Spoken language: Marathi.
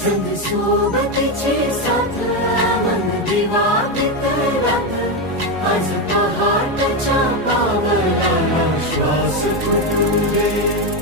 संग सोबतीची साथ मन दिवा मित्रात आज पहाटच्या पावलाला श्वास फुटू दे.